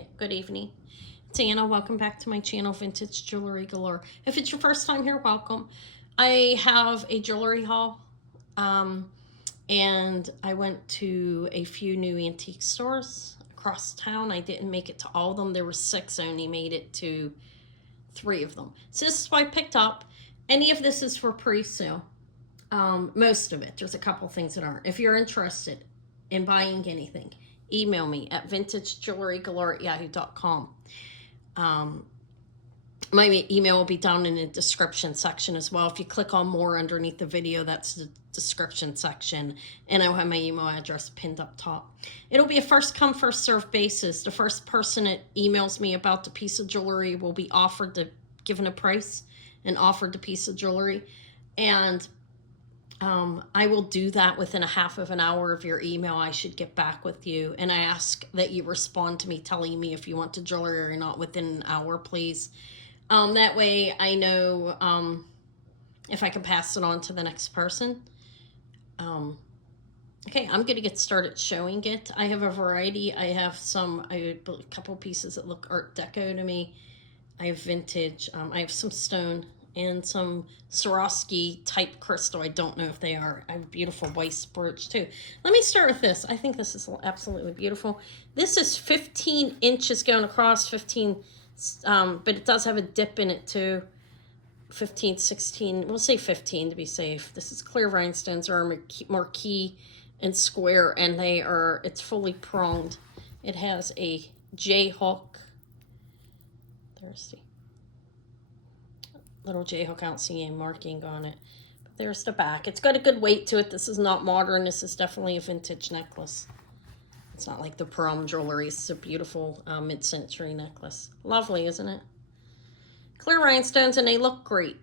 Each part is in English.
Okay, good evening. It's Anna. Welcome back to my channel, Vintage Jewelry Galore. If it's your first time here, welcome. I have a jewelry haul, and I went to a few new antique stores across town. I didn't make it to all of them. There were 6. I only made it to 3 of them. So this is what I picked up. Any of this is for pre-sale. Most of it. There's a couple things that aren't. If you're interested in buying anything, email me at vintagejewelrygalore@yahoo.com. My email will be down in the description section as well. If you click on more underneath the video, that's the description section, and I'll have my email address pinned up top. It'll be a first come first served basis. The first person that emails me about the piece of jewelry will be given a price and offered the piece of jewelry, and I will do that within a half of an hour of your email. I should get back with you, and I ask that you respond to me telling me if you want the jewelry or not within an hour, please. That way I know if I can pass it on to the next person. Okay, I'm going to get started showing it. I have a variety. I have a couple pieces that look Art Deco to me. I have vintage. I have some stone and some Swarovski type crystal. I don't know if they are. I have a beautiful Weiss brooch too. Let me start with this. I think this is absolutely beautiful. This is 15 inches going across, 15, but it does have a dip in it too. 15, 16, we'll say 15 to be safe. This is clear rhinestones, are marquee and square, and it's fully pronged. It has a J hook. Thirsty. Little J hook. I don't see any marking on it, but there's the back. It's got a good weight to it. This is not modern. This is definitely a vintage necklace. It's not like the prom jewelry. It's a beautiful mid-century necklace. Lovely, isn't it? Clear rhinestones, and they look great.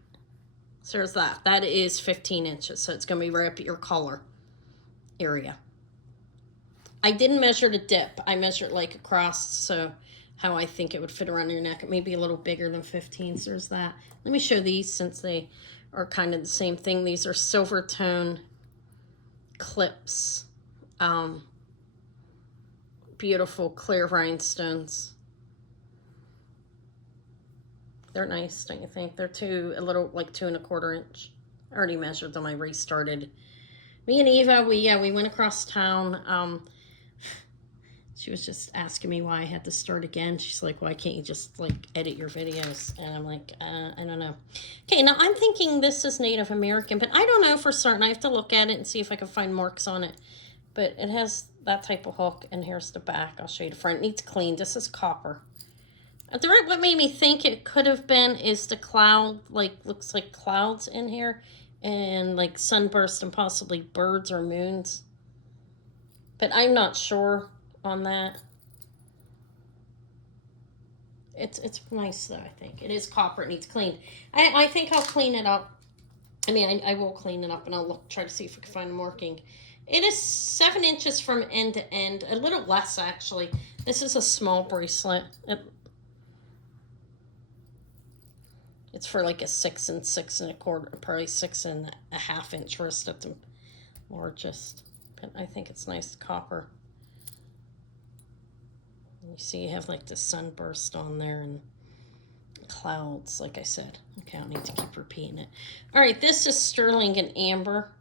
So there's that. That is 15 inches, so it's going to be right up at your collar area. I didn't measure the dip. I measured like across, so how I think it would fit around your neck. It may be a little bigger than 15, so there's that. Let me show these since they are kind of the same thing. These are silver tone clips. Beautiful clear rhinestones. They're nice, don't you think? They're a little like 2 1/4 inch. I already measured them. I restarted. Me and Eva, we went across town. She was just asking me why I had to start again. She's like, why can't you just like edit your videos? And I'm like, I don't know. Okay, now I'm thinking this is Native American, but I don't know for certain. I have to look at it and see if I can find marks on it. But it has that type of hook, and here's the back. I'll show you the front. It needs cleaned. This is copper. What made me think it could have been is the cloud, looks like clouds in here, and like sunburst and possibly birds or moons. But I'm not sure on that. It's nice though. I think it is copper. It needs cleaned. I think I'll clean it up. I mean, I will clean it up, and I'll try to see if I can find a marking. It is 7 inches from end to end, a little less actually. This is a small bracelet. It's for like a 6 and 6 1/4, probably 6 1/2 inch wrist at the largest. But I think it's nice copper. You see you have like the sunburst on there and clouds, like I said. Okay, I don't need to keep repeating it. All right, this is sterling and amber.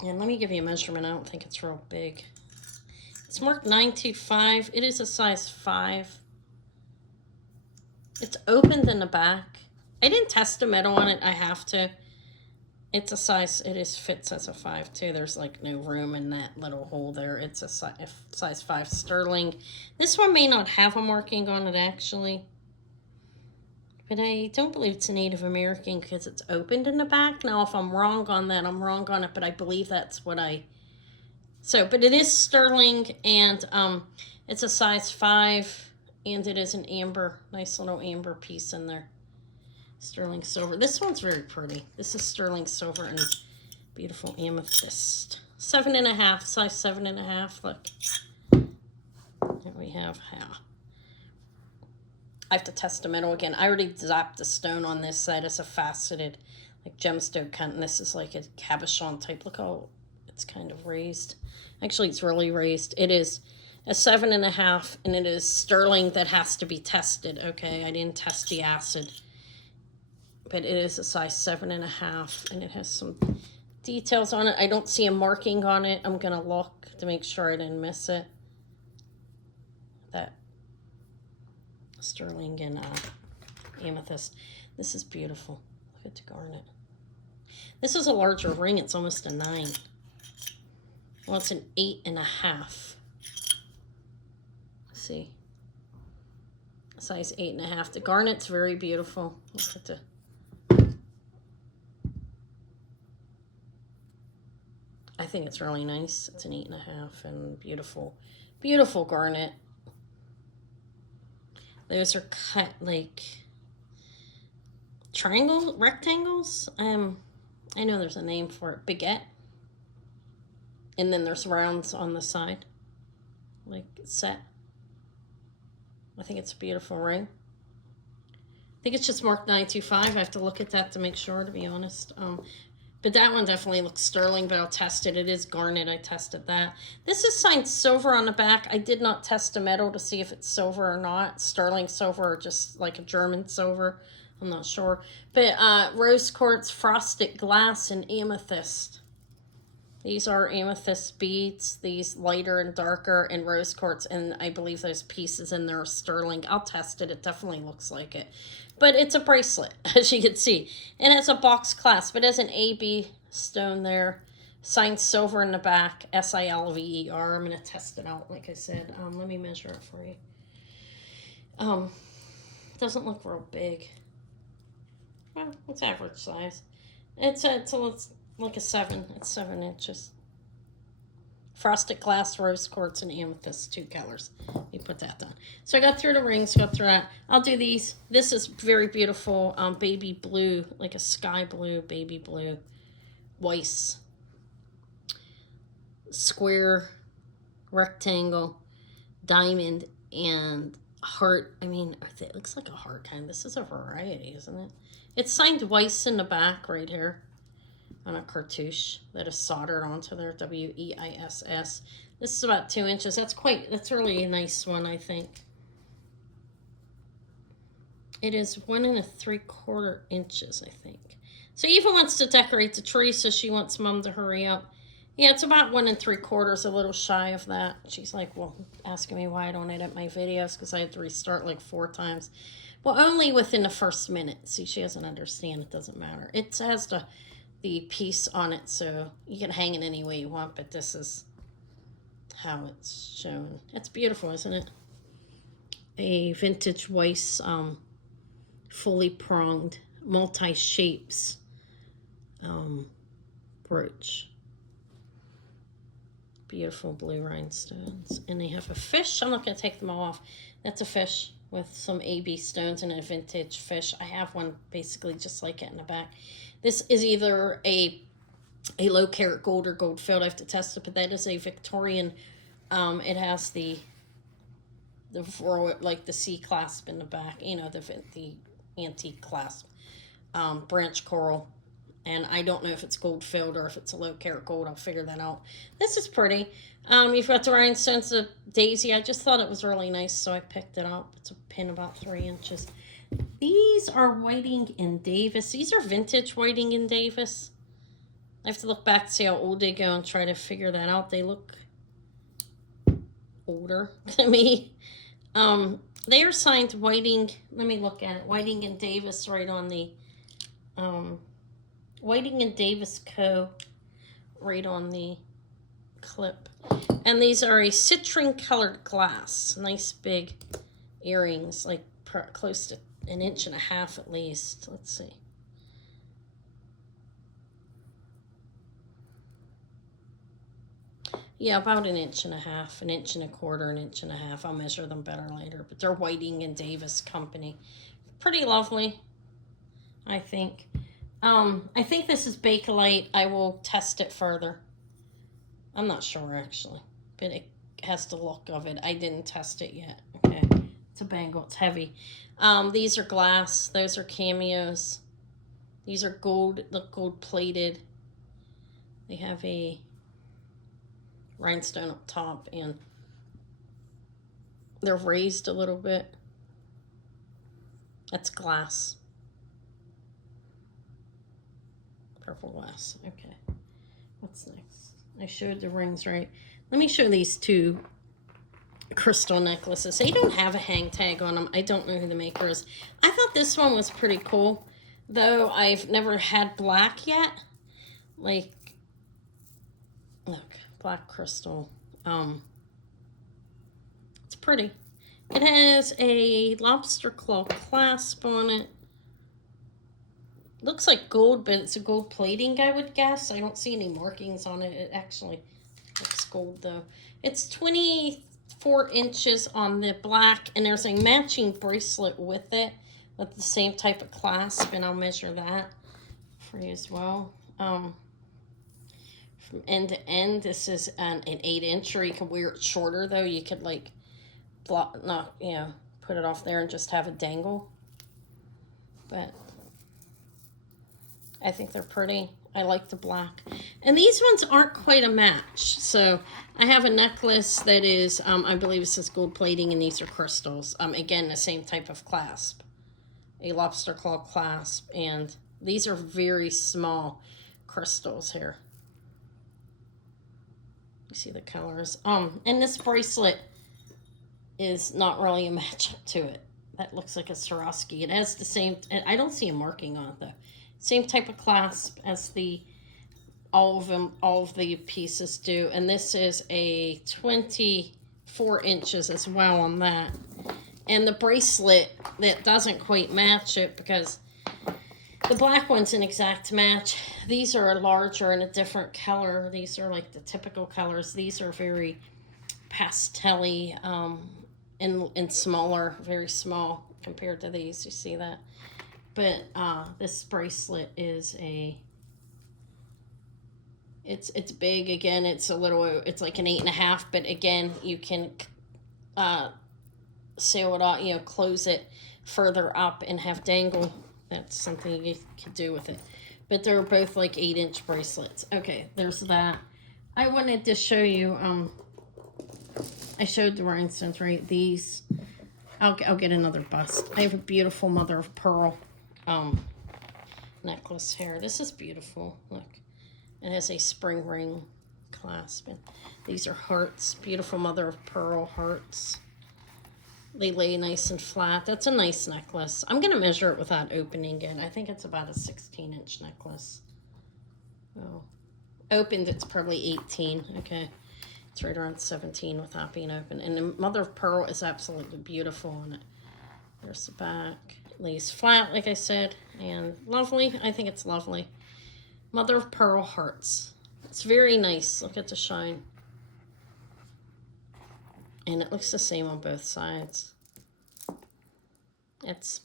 And let me give you a measurement. I don't think it's real big. It's marked 925. It is a size 5. It's opened in the back. I didn't test the metal on it. I have to. It's a size, fits as a 5 too. There's like no room in that little hole there. It's a size 5 sterling. This one may not have a marking on it actually. But I don't believe it's Native American because it's opened in the back. Now if I'm wrong on that, I'm wrong on it, but I believe that's what but it is sterling, and it's a size 5, and it is an amber, nice little amber piece in there. Sterling silver. This one's very pretty. This is sterling silver and beautiful amethyst. 7 1/2, size 7 1/2. Look. Here we have I have to test the metal again. I already zapped the stone on this side. It's a faceted, like gemstone kind, and this is like a cabochon type. Look how it's kind of raised. Actually, it's really raised. It is a 7.5, and it is sterling that has to be tested. Okay, I didn't test the acid, but it is a size 7.5, and it has some details on it. I don't see a marking on it. I'm gonna look to make sure I didn't miss it. That sterling and amethyst. This is beautiful. Look at the garnet. This is a larger ring. It's almost a 9. Well, it's an 8.5. See, size 8.5. The garnet's very beautiful. Look at the. I think it's really nice. It's an 8.5 and beautiful, beautiful garnet. Those are cut like rectangles. I know there's a name for it. Baguette. And then there's rounds on the side, like set. I think it's a beautiful ring. I think it's just marked 925. I have to look at that to make sure, to be honest. But that one definitely looks sterling, but I'll test it. It is garnet. I tested that. This is signed silver on the back. I did not test the metal to see if it's silver or not. Sterling silver or just like a German silver. I'm not sure. But rose quartz, frosted glass, and amethyst. These are amethyst beads. These lighter and darker, and rose quartz. And I believe those pieces in there are sterling. I'll test it. It definitely looks like it. But it's a bracelet, as you can see. And it's a box clasp. It has an AB stone there. Signed silver in the back. SILVER. I'm going to test it out, like I said. Let me measure it for you. It doesn't look real big. Well, it's average size. It's like a 7. It's 7 inches. Frosted glass, rose quartz, and amethyst, 2 colors. We put that down. So I got through the rings, got through that. I'll do these. This is very beautiful, baby blue, like a sky blue, baby blue, Weiss. Square, rectangle, diamond, and heart. I mean, it looks like a heart kind. This is a variety, isn't it? It's signed Weiss in the back right here. On a cartouche that is soldered onto there, WEISS. This is about 2 inches. That's really a nice one, I think. It is 1 3/4 inches, I think. So Eva wants to decorate the tree, so she wants Mom to hurry up. Yeah, it's about 1 3/4, a little shy of that. She's like, well, asking me why I don't edit my videos because I had to restart like 4 times. Well, only within the first minute. See, she doesn't understand. It doesn't matter. It has the piece on it, so you can hang it any way you want, but this is how it's shown. It's beautiful, isn't it? A vintage Weiss fully pronged multi-shapes brooch. Beautiful blue rhinestones. And they have a fish. I'm not going to take them all off. That's a fish with some AB stones and a vintage fish. I have one basically just like it in the back. This is either a low carat gold or gold filled. I have to test it, but that is a Victorian. It has the like the C clasp in the back. You know, the antique clasp, branch coral. And I don't know if it's gold filled or if it's a low carat gold. I'll figure that out. This is pretty. You've got the rhinestones of Daisy. I just thought it was really nice, so I picked it up. It's a pin about 3 inches. These are Whiting and Davis. These are vintage Whiting and Davis. I have to look back to see how old they go and try to figure that out. They look older to me. They are signed Whiting. Let me look at it. Whiting and Davis right on the Whiting and Davis Co. right on the clip. And these are a citrine colored glass. Nice big earrings, like close to 1.5 inches at least. Let's see. Yeah, about 1.5 inches, 1.25 inches, 1.25 inches. I'll measure them better later. But they're Whiting and Davis Company. Pretty lovely, I think. I think this is Bakelite. I will test it further. I'm not sure, actually. But it has the look of it. I didn't test it yet. Okay. It's a bangle. It's heavy. These are glass. Those are cameos. These are gold. Look gold plated. They have a rhinestone up top and They're raised a little bit. That's glass. Purple glass. Okay. What's next? I showed the rings, right? Let me show these two crystal necklaces. They don't have a hang tag on them. I don't know who the maker is. I thought this one was pretty cool, though I've never had black yet. Like, look, black crystal. It's pretty. It has a lobster claw clasp on it. Looks like gold, but it's a gold plating, I would guess. I don't see any markings on it. It actually looks gold, though. It's 24 inches on the black, and there's a matching bracelet with it with the same type of clasp, and I'll measure that for you as well. From end to end, this is an 8-inch, or you can wear it shorter, though. You could, like, put it off there and just have it dangle. But I think they're pretty. I like the black. And these ones aren't quite a match. So I have a necklace that is, I believe it says gold plating, and these are crystals. Again, the same type of clasp. A lobster claw clasp. And these are very small crystals here. You see the colors. And this bracelet is not really a match up to it. That looks like a Swarovski. It has the same, I don't see a marking on it though. Same type of clasp as all of the pieces do. And this is a 24 inches as well on that. And the bracelet, that doesn't quite match it because the black one's an exact match. These are larger in a different color. These are like the typical colors. These are very pastel-y and smaller, very small compared to these. You see that? But this bracelet is it's big. Again, it's like an 8.5, but again, you can sail it out, close it further up and have dangle. That's something you could do with it. But they're both like 8-inch bracelets. Okay, there's that. I wanted to show you, I showed the rhinestones, right? These, I'll get another bust. I have a beautiful mother of pearl necklace here. This is beautiful. Look, it has a spring ring clasp. And these are hearts, beautiful mother of pearl hearts. They lay nice and flat. That's a nice necklace. I'm going to measure it without opening it. I think it's about a 16-inch necklace. Oh, opened, it's probably 18. Okay, it's right around 17 without being open. And the mother of pearl is absolutely beautiful on it. There's the back. It lays flat, like I said, and lovely. I think it's lovely. Mother of pearl hearts. It's very nice. Look at the shine. And it looks the same on both sides. It's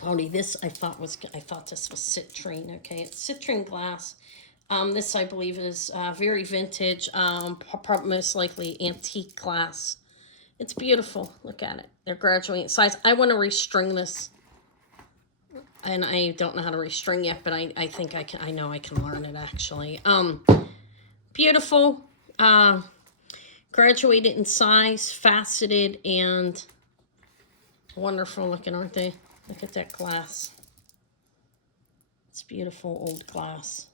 quality. This I thought this was citrine. Okay, it's citrine glass. This I believe is very vintage. Most likely antique glass. It's beautiful. Look at it. They're graduating size. I want to restring this, and I don't know how to restring yet, but I think I can. I know I can learn it actually. Beautiful. Graduated in size, faceted, and wonderful looking, aren't they? Look at that glass. It's beautiful old glass.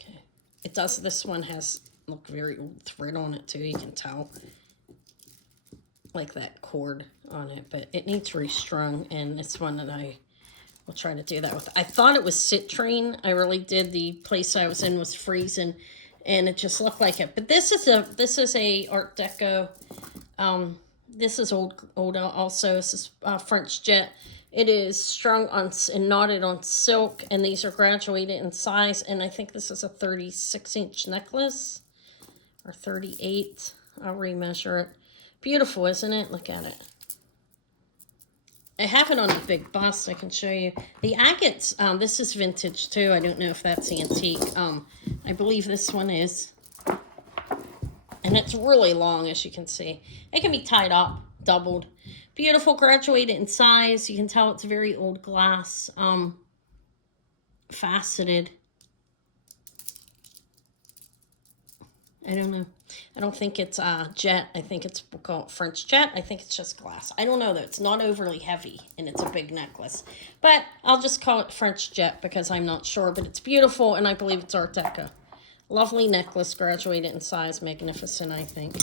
Okay. It does, this one has, look, very old thread on it too, you can tell. Like that cord on it, but it needs restrung, and it's one that I will try to do that with. I thought it was citrine. I really did. The place I was in was freezing, and it just looked like it. But this is a Art Deco. This is old also. This is French jet. It is strung on and knotted on silk, and these are graduated in size. And I think this is a 36-inch necklace, or 38. I'll remeasure it. Beautiful, isn't it? Look at it. I have it on a big bust. I can show you. The agates, this is vintage too. I don't know if that's antique. I believe this one is. And it's really long, as you can see. It can be tied up, doubled. Beautiful, graduated in size. You can tell it's very old glass. Faceted. I don't know. I don't think it's jet. I think it's, we'll call it French jet. I think it's just glass. I don't know though. It's not overly heavy and it's a big necklace. But I'll just call it French jet because I'm not sure. But it's beautiful and I believe it's Art Deco. Lovely necklace, graduated in size, magnificent, I think.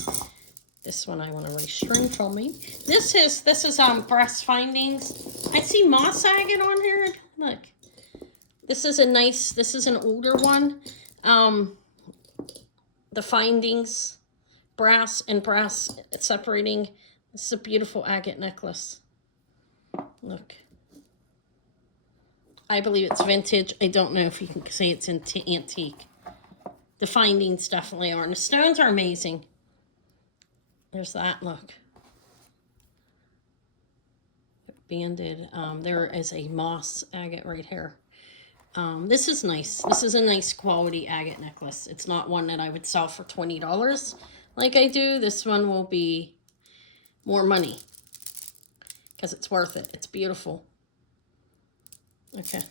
This one I want to restring from me. This is Brass Findings. I see moss agate on here. Look. This is an older one. The Findings, brass and brass separating. This is a beautiful agate necklace. Look. I believe it's vintage. I don't know if you can say it's antique. The Findings definitely are. And the stones are amazing. There's that, look. Banded. There is a moss agate right here. This is nice. This is a nice quality agate necklace. It's not one that I would sell for $20 like I do. This one will be more money because it's worth it. It's beautiful. Okay.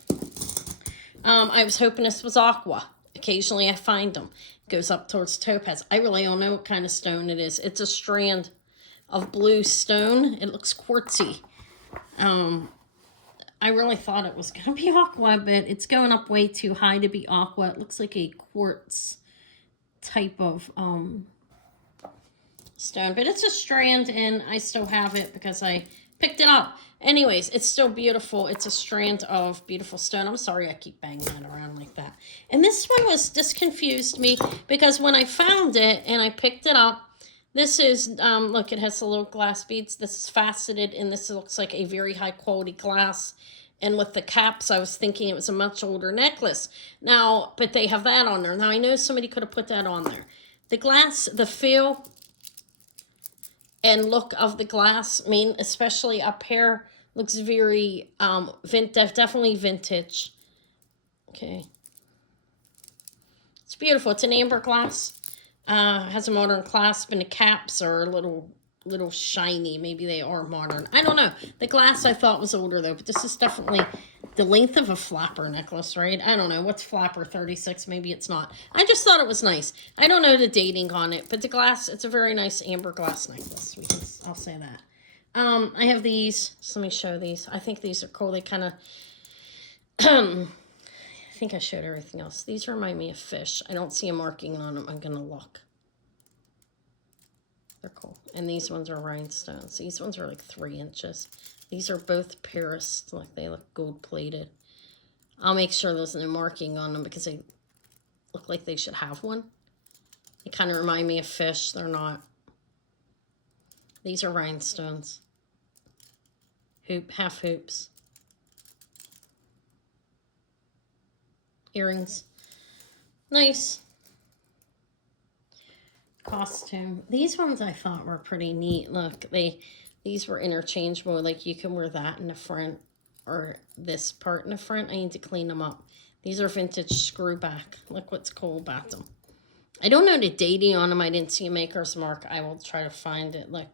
I was hoping this was aqua. Occasionally I find them. It goes up towards topaz. I really don't know what kind of stone it is. It's a strand of blue stone. It looks quartzy. I really thought it was going to be aqua, but it's going up way too high to be aqua. It looks like a quartz type of stone, but it's a strand, and I still have it because I picked it up. Anyways, it's still beautiful. It's a strand of beautiful stone. I'm sorry I keep banging it around like that. And this one confused me because when I found it and I picked it up, this is, look, it has the little glass beads. This is faceted, and this looks like a very high quality glass. And with the caps, I was thinking it was a much older necklace. Now, but they have that on there. Now, I know somebody could have put that on there. The glass, the feel and look of the glass, I mean, especially up here, looks very, definitely vintage. Okay. It's beautiful. It's an amber glass. Has a modern clasp, and the caps are a little shiny. Maybe they are modern. I don't know. The glass I thought was older though, but this is definitely the length of a flapper necklace, right? I don't know. What's flapper, 36? Maybe it's not. I just thought it was nice. I don't know the dating on it, but the glass, it's a very nice amber glass necklace. I'll say that. I have these. So let me show these. I think these are cool. They kind of, I think I showed everything else. These remind me of fish. I don't see a marking on them. I'm going to look. They're cool. And these ones are rhinestones. These ones are like 3 inches. These are both Paris. Like they look gold plated. I'll make sure there's no marking on them because they look like they should have one. They kind of remind me of fish. They're not. These are rhinestones. Half hoops. Earrings. Nice. Costume. These ones I thought were pretty neat. Look, these were interchangeable. Like you can wear that in the front or this part in the front. I need to clean them up. These are vintage screw back. Look what's cool about them. I don't know the dating on them. I didn't see a maker's mark. I will try to find it. Look,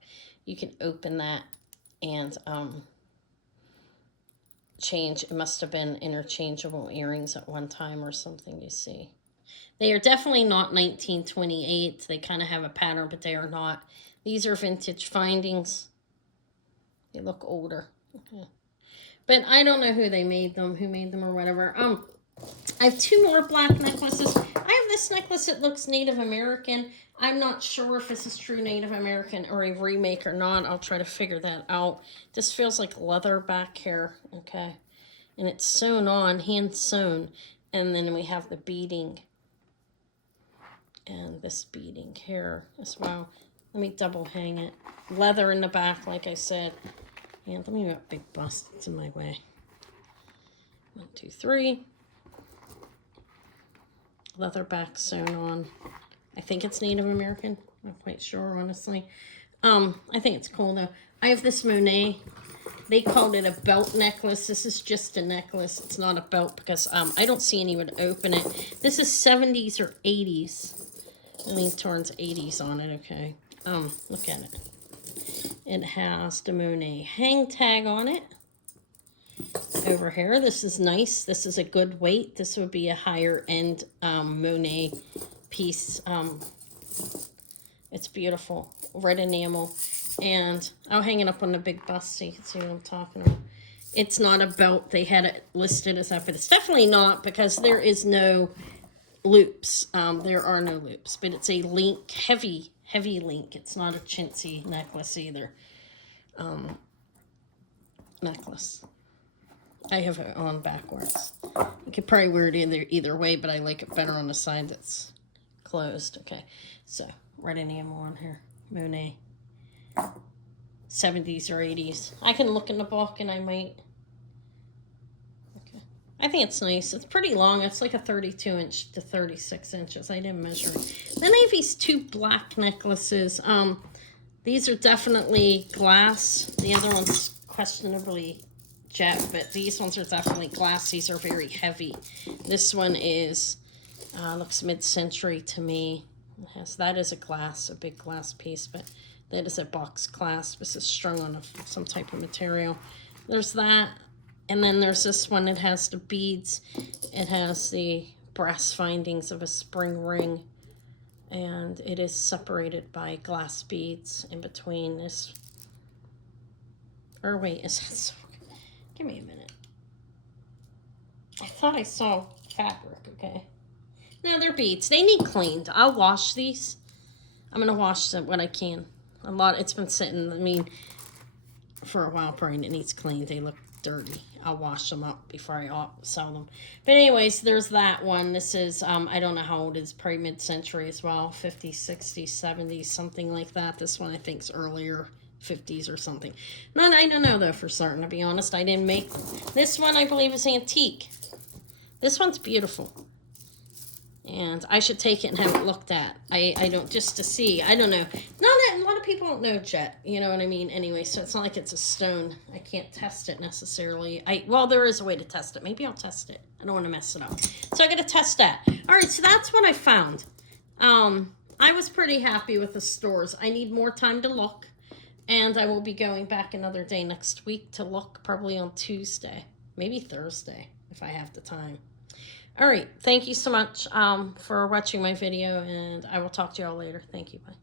you can open that and change. It must have been interchangeable earrings at one time or something, you see. They are definitely not 1928. They kind of have a pattern, but they are not. These are vintage Findings. They look older. Okay. But I don't know who made them or whatever. I have 2 more black necklaces. I have this necklace that looks Native American. I'm not sure if this is true Native American or a remake or not. I'll try to figure that out. This feels like leather back here. Okay. And it's sewn on, hand sewn. And then we have the beading. And this beading here as well. Let me double hang it. Leather in the back, like I said. And let me get a big bust. It's in my way. 1, 2, 3. Leather back sewn on. I think it's Native American. I'm not quite sure, honestly. I think it's cool, though. I have this Monet. They called it a belt necklace. This is just a necklace. It's not a belt because I don't see anyone open it. This is 70s or 80s. I lean towards 80s on it, okay. Look at it. It has the Monet hang tag on it. Over here, this is nice. This is a good weight. This would be a higher end Monet piece. It's beautiful. Red enamel. And I'll hang it up on the big bust so you can see what I'm talking about. It's not a belt. They had it listed as that, but it's definitely not because there is no loops. There are no loops, but it's a link, heavy link. It's not a chintzy necklace either. Necklace. I have it on backwards. You could probably wear it either way, but I like it better on the side that's closed. Okay, so red enamel on here. Monet. 70s or 80s. I can look in the book and I might. Okay. I think it's nice. It's pretty long. It's like a 32 inch to 36 inches. I didn't measure it. Then I have these two black necklaces. These are definitely glass. The other one's questionably jet, but these ones are definitely glass. These are very heavy. This one is looks mid-century to me. That is a glass, a big glass piece, but that is a box clasp. This is strung on some type of material. There's that, and then there's this one. It has the beads. It has the brass findings of a spring ring, and it is separated by glass beads in between this. Or wait, is that so? Give me a minute. I thought I saw fabric, okay. No, they're beads. They need cleaned. I'll wash these. I'm going to wash them when I can. It's been sitting, I mean, for a while, probably, and it needs cleaned. They look dirty. I'll wash them up before I sell them. But anyways, there's that one. This is, I don't know how old it is, probably mid-century as well. 50s, 60s, 70s, something like that. This one, I think, is earlier. 50s or something. No, I don't know though for certain, to be honest. I didn't make this one. I believe is antique. This one's beautiful, and I should take it and have it looked at. I don't, just to see. I don't know. A lot of people don't know jet. You know what I mean? Anyway, so it's not like it's a stone. I can't test it necessarily. Well, there is a way to test it. Maybe I'll test it. I don't want to mess it up. So I got to test that. All right. So that's what I found. I was pretty happy with the stores. I need more time to look. And I will be going back another day next week to look, probably on Tuesday, maybe Thursday, if I have the time. All right. Thank you so much for watching my video, and I will talk to you all later. Thank you. Bye.